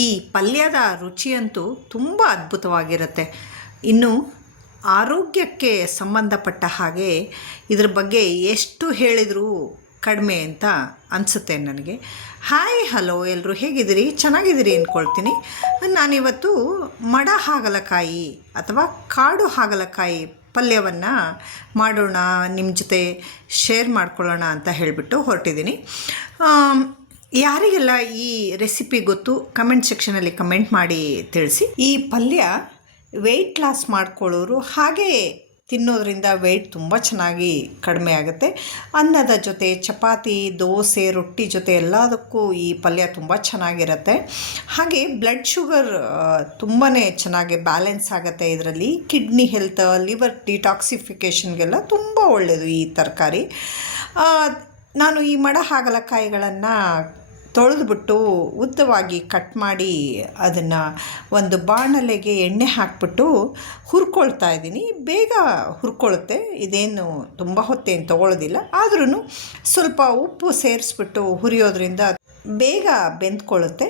ಈ ಪಲ್ಯದ ರುಚಿಯಂತೂ ತುಂಬ ಅದ್ಭುತವಾಗಿರುತ್ತೆ. ಇನ್ನು ಆರೋಗ್ಯಕ್ಕೆ ಸಂಬಂಧಪಟ್ಟ ಹಾಗೆ ಇದ್ರ ಬಗ್ಗೆ ಎಷ್ಟು ಹೇಳಿದರೂ ಕಡಿಮೆ ಅಂತ ಅನಿಸುತ್ತೆ ನನಗೆ. ಹಾಯ್ ಹಲೋ ಎಲ್ಲರೂ ಹೇಗಿದ್ದೀರಿ? ಚೆನ್ನಾಗಿದ್ದೀರಿ ಅಂದ್ಕೊಳ್ತೀನಿ. ನಾನಿವತ್ತು ಮಡ ಹಾಗಲಕಾಯಿ ಅಥವಾ ಕಾಡು ಹಾಗಲಕಾಯಿ ಪಲ್ಯವನ್ನು ಮಾಡೋಣ, ನಿಮ್ಮ ಜೊತೆ ಶೇರ್ ಮಾಡ್ಕೊಳ್ಳೋಣ ಅಂತ ಹೇಳಿಬಿಟ್ಟು ಹೊರಟಿದ್ದೀನಿ. ಯಾರಿಗೆಲ್ಲ ಈ ರೆಸಿಪಿ ಗೊತ್ತು ಕಮೆಂಟ್ ಸೆಕ್ಷನಲ್ಲಿ ಕಮೆಂಟ್ ಮಾಡಿ ತಿಳಿಸಿ. ಈ ಪಲ್ಯ ವೆಯ್ಟ್ ಲಾಸ್ ಮಾಡ್ಕೊಳ್ಳೋರು ಹಾಗೆ ತಿನ್ನೋದ್ರಿಂದ ವೆಯ್ಟ್ ತುಂಬ ಚೆನ್ನಾಗಿ ಕಡಿಮೆ ಆಗುತ್ತೆ. ಅನ್ನದ ಜೊತೆ ಚಪಾತಿ, ದೋಸೆ, ರೊಟ್ಟಿ ಜೊತೆ ಎಲ್ಲದಕ್ಕೂ ಈ ಪಲ್ಯ ತುಂಬ ಚೆನ್ನಾಗಿರುತ್ತೆ. ಹಾಗೆ ಬ್ಲಡ್ ಶುಗರ್ ತುಂಬಾ ಚೆನ್ನಾಗಿ ಬ್ಯಾಲೆನ್ಸ್ ಆಗುತ್ತೆ ಇದರಲ್ಲಿ. ಕಿಡ್ನಿ ಹೆಲ್ತ್, ಲಿವರ್ ಡಿಟಾಕ್ಸಿಫಿಕೇಷನ್ಗೆಲ್ಲ ತುಂಬ ಒಳ್ಳೆಯದು ಈ ತರಕಾರಿ. ನಾನು ಈ ಮಡ ಹಾಗಲಕಾಯಿಗಳನ್ನು ತೊಳೆದ್ಬಿಟ್ಟು ಉದ್ದವಾಗಿ ಕಟ್ ಮಾಡಿ ಅದನ್ನು ಒಂದು ಬಾಣಲೆಗೆ ಎಣ್ಣೆ ಹಾಕಿಬಿಟ್ಟು ಹುರ್ಕೊಳ್ತಾ ಇದ್ದೀನಿ. ಬೇಗ ಹುರ್ಕೊಳ್ಳುತ್ತೆ, ಇದೇನು ತುಂಬ ಹೊತ್ತೇನು ತೊಗೊಳ್ಳೋದಿಲ್ಲ. ಆದ್ರೂ ಸ್ವಲ್ಪ ಉಪ್ಪು ಸೇರಿಸ್ಬಿಟ್ಟು ಹುರಿಯೋದ್ರಿಂದ ಬೇಗ ಬೆಂದ್ಕೊಳ್ಳುತ್ತೆ.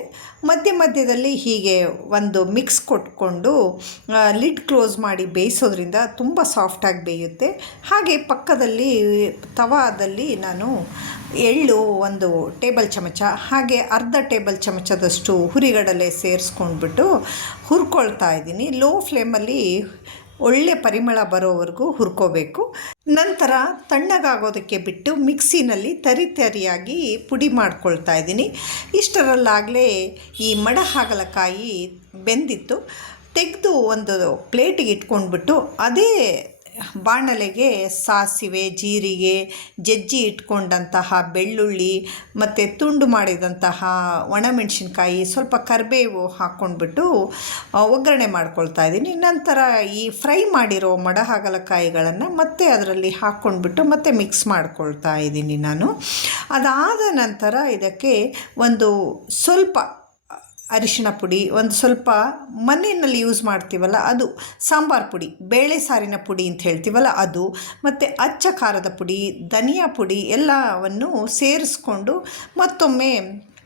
ಮಧ್ಯ ಮಧ್ಯದಲ್ಲಿ ಹೀಗೆ ಒಂದು ಮಿಕ್ಸ್ ಕೊಟ್ಕೊಂಡು ಲಿಡ್ ಕ್ಲೋಸ್ ಮಾಡಿ ಬೇಯಿಸೋದ್ರಿಂದ ತುಂಬ ಸಾಫ್ಟಾಗಿ ಬೇಯುತ್ತೆ. ಹಾಗೆ ಪಕ್ಕದಲ್ಲಿ ತವಾದಲ್ಲಿ ನಾನು ಎಳ್ಳು 1 ಟೇಬಲ್ ಚಮಚ, ಹಾಗೆ ಅರ್ಧ ಟೇಬಲ್ ಚಮಚದಷ್ಟು ಹುರಿಗಡಲೆ ಸೇರಿಸ್ಕೊಂಡ್ಬಿಟ್ಟು ಹುರ್ಕೊಳ್ತಾ ಇದ್ದೀನಿ. ಲೋ ಫ್ಲೇಮಲ್ಲಿ ಒಳ್ಳೆ ಪರಿಮಳ ಬರೋವರೆಗೂ ಹುರ್ಕೋಬೇಕು. ನಂತರ ತಣ್ಣಗಾಗೋದಕ್ಕೆ ಬಿಟ್ಟು ಮಿಕ್ಸಿನಲ್ಲಿ ತರಿಯಾಗಿ ಪುಡಿ ಮಾಡ್ಕೊಳ್ತಾ ಇದ್ದೀನಿ. ಇಷ್ಟರಲ್ಲಾಗಲೇ ಈ ಮಡ ಹಾಗಲಕಾಯಿ ಬೆಂದಿತ್ತು. ತೆಗೆದು ಒಂದು ಪ್ಲೇಟಿಗೆ ಇಟ್ಕೊಂಡ್ಬಿಟ್ಟು ಅದೇ ಬಾಣಲೆಗೆ ಸಾಸಿವೆ, ಜೀರಿಗೆ, ಜಜ್ಜಿ ಇಟ್ಕೊಂಡಂತಹ ಬೆಳ್ಳುಳ್ಳಿ ಮತ್ತು ತುಂಡು ಮಾಡಿದಂತಹ ಒಣಮೆಣಸಿನ್ಕಾಯಿ, ಸ್ವಲ್ಪ ಕರಿಬೇವು ಹಾಕ್ಕೊಂಡ್ಬಿಟ್ಟು ಒಗ್ಗರಣೆ ಮಾಡ್ಕೊಳ್ತಾ ಇದ್ದೀನಿ. ನಂತರ ಈ ಫ್ರೈ ಮಾಡಿರೋ ಮಡ ಹಾಗಲಕಾಯಿಗಳನ್ನು ಮತ್ತೆ ಅದರಲ್ಲಿ ಹಾಕ್ಕೊಂಡ್ಬಿಟ್ಟು ಮತ್ತೆ ಮಿಕ್ಸ್ ಮಾಡ್ಕೊಳ್ತಾ ಇದ್ದೀನಿ ನಾನು. ಅದಾದ ನಂತರ ಇದಕ್ಕೆ ಒಂದು ಸ್ವಲ್ಪ ಅರಿಶಿಣ ಪುಡಿ, ಒಂದು ಸ್ವಲ್ಪ ಮನೆಯಲ್ಲಿ ಯೂಸ್ ಮಾಡ್ತೀವಲ್ಲ ಅದು ಸಾಂಬಾರು ಪುಡಿ, ಬೇಳೆ ಸಾರಿನ ಪುಡಿ ಅಂತ ಹೇಳ್ತೀವಲ್ಲ ಅದು, ಮತ್ತು ಅಚ್ಚ ಖಾರದ ಪುಡಿ, ಧನಿಯಾ ಪುಡಿ ಎಲ್ಲವನ್ನು ಸೇರಿಸ್ಕೊಂಡು ಮತ್ತೊಮ್ಮೆ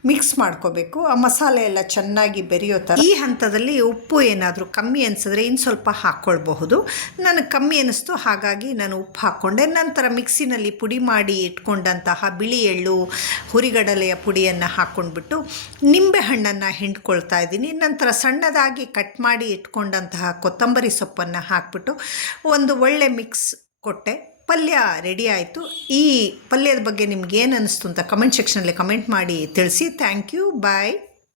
ಮಿಕ್ಸ್ ಮಾಡ್ಕೋಬೇಕು. ಆ ಮಸಾಲೆ ಎಲ್ಲ ಚೆನ್ನಾಗಿ ಬೆರೆಯೋ ಥರ. ಈ ಹಂತದಲ್ಲಿ ಉಪ್ಪು ಏನಾದರೂ ಕಮ್ಮಿ ಅನಿಸಿದ್ರೆ ಇನ್ನು ಸ್ವಲ್ಪ ಹಾಕ್ಕೊಳ್ಬಹುದು. ನನಗೆ ಕಮ್ಮಿ ಅನ್ನಿಸ್ತು, ಹಾಗಾಗಿ ನಾನು ಉಪ್ಪು ಹಾಕ್ಕೊಂಡೆ. ನಂತರ ಮಿಕ್ಸಿನಲ್ಲಿ ಪುಡಿ ಮಾಡಿ ಇಟ್ಕೊಂಡಂತಹ ಬಿಳಿ ಎಳ್ಳು, ಹುರಿಗಡಲೆಯ ಪುಡಿಯನ್ನು ಹಾಕ್ಕೊಂಡ್ಬಿಟ್ಟು ನಿಂಬೆಹಣ್ಣನ್ನು ಹಿಂಡ್ಕೊಳ್ತಾ ಇದ್ದೀನಿ. ನಂತರ ಸಣ್ಣದಾಗಿ ಕಟ್ ಮಾಡಿ ಇಟ್ಕೊಂಡಂತಹ ಕೊತ್ತಂಬರಿ ಸೊಪ್ಪನ್ನು ಹಾಕ್ಬಿಟ್ಟು ಒಂದು ಒಳ್ಳೆ ಮಿಕ್ಸ್ ಕೊಟ್ಟೆ. ಪಲ್ಯ ರೆಡಿ ಆಯಿತು. ಈ ಪಲ್ಯದ ಬಗ್ಗೆ ನಿಮ್ಗೇನು ಅನ್ನಿಸ್ತು ಅಂತ ಕಮೆಂಟ್ ಸೆಕ್ಷನಲ್ಲಿ ಕಮೆಂಟ್ ಮಾಡಿ ತಿಳಿಸಿ. Thank you, bye.